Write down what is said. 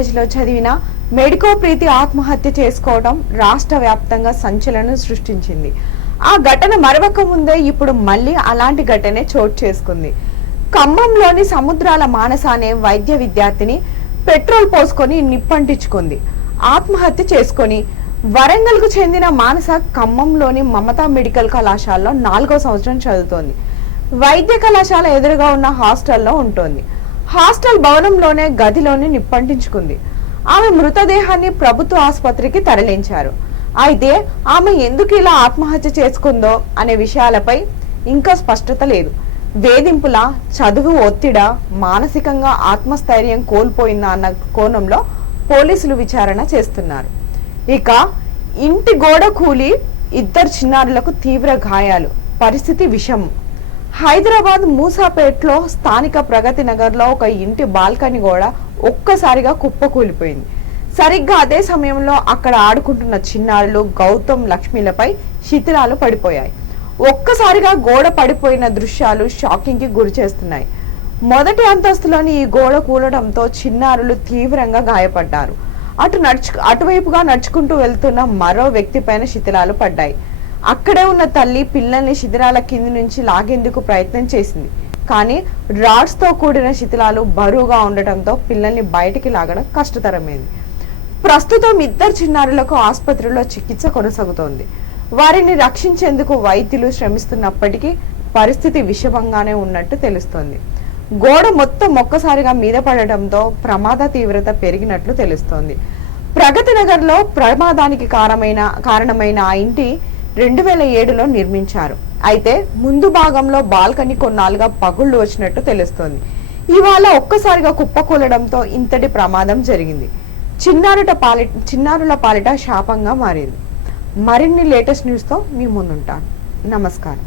కాలేజీలో చదివిన మెడికో ప్రీతి ఆత్మహత్య చేసుకోవడం రాష్ట్ర వ్యాప్తంగా సంచలనం సృష్టించింది. ఆ ఘటన మరవక ముందే ఇప్పుడు మళ్ళీ అలాంటి ఘటనే చోటు చేసుకుంది. ఖమ్మంలోని సముద్రాల మానస అనే వైద్య విద్యార్థిని పెట్రోల్ పోసుకొని నిప్పంటించుకుంది. ఆత్మహత్య చేసుకొని వరంగల్కు చెందిన మానస ఖమ్మంలోని మమతా మెడికల్ కళాశాలలో 4వ సంవత్సరం చదువుతోంది. వైద్య కళాశాల ఎదురుగా ఉన్న హాస్టల్లో ఉంటుంది. హాస్టల్ భవనంలోనే గదిలోని నిప్పంటించుకుంది. ఆమె మృతదేహాన్ని ప్రభుత్వ ఆసుపత్రికి తరలించారు. అయితే ఆమె ఎందుకు ఇలా ఆత్మహత్య చేసుకుందో అనే విషయాలపై ఇంకా స్పష్టత లేదు. వేధింపుల, చదువు ఒత్తిడా, మానసికంగా ఆత్మస్థైర్యం కోల్పోయిందా అన్న కోణంలో పోలీసులు విచారణ చేస్తున్నారు. ఇక ఇంటి గోడ కూలి 2 చిన్నారులకు తీవ్ర గాయాలు, పరిస్థితి విషం. హైదరాబాద్ మూసాపేట్లో స్థానిక ప్రగతి నగర్లో ఒక ఇంటి బాల్కనీ గోడ ఒక్కసారిగా కుప్పకూలిపోయింది. సరిగ్గా అదే సమయంలో అక్కడ ఆడుకుంటున్న చిన్నారులు గౌతమ్, లక్ష్మిలపై శిథిలాలు పడిపోయాయి. ఒక్కసారిగా గోడ పడిపోయిన దృశ్యాలు షాకింగ్ కి గురి చేస్తున్నాయి. మొదటి అంతస్తులోని ఈ గోడ కూలడంతో చిన్నారులు తీవ్రంగా గాయపడ్డారు. అటువైపుగా నడుచుకుంటూ వెళ్తున్న మరో వ్యక్తి పైన శిథిలాలు పడ్డాయి. అక్కడే ఉన్న తల్లి పిల్లల్ని శిథిలాల కింది నుంచి లాగేందుకు ప్రయత్నం చేసింది. కానీ రాడ్స్ తో కూడిన శిథిలాలు బరువుగా ఉండటంతో పిల్లల్ని బయటికి లాగడం కష్టతరమైంది. ప్రస్తుతం 2 చిన్నారులకు ఆసుపత్రిలో చికిత్స కొనసాగుతోంది. వారిని రక్షించేందుకు వైద్యులు శ్రమిస్తున్నప్పటికీ పరిస్థితి విషమంగానే ఉన్నట్టు తెలుస్తోంది. గోడ మొత్తం ఒక్కసారిగా మీద పడటంతో ప్రమాద తీవ్రత పెరిగినట్లు తెలుస్తోంది. ప్రగతి నగర్లో ప్రమాదానికి కారణమైన ఆ ఇంటి 2007లో నిర్మించారు. అయితే ముందు భాగంలో బాల్కనీ కొన్నాళ్ళుగా పగుళ్లు వచ్చినట్టు తెలుస్తోంది. ఇవాళ ఒక్కసారిగా కుప్పకూలడంతో ఇంతటి ప్రమాదం జరిగింది. చిన్నారుల పాలిట శాపంగా మారింది. మరిన్ని లేటెస్ట్ న్యూస్తో మీ ముందుంటాను. నమస్కారం.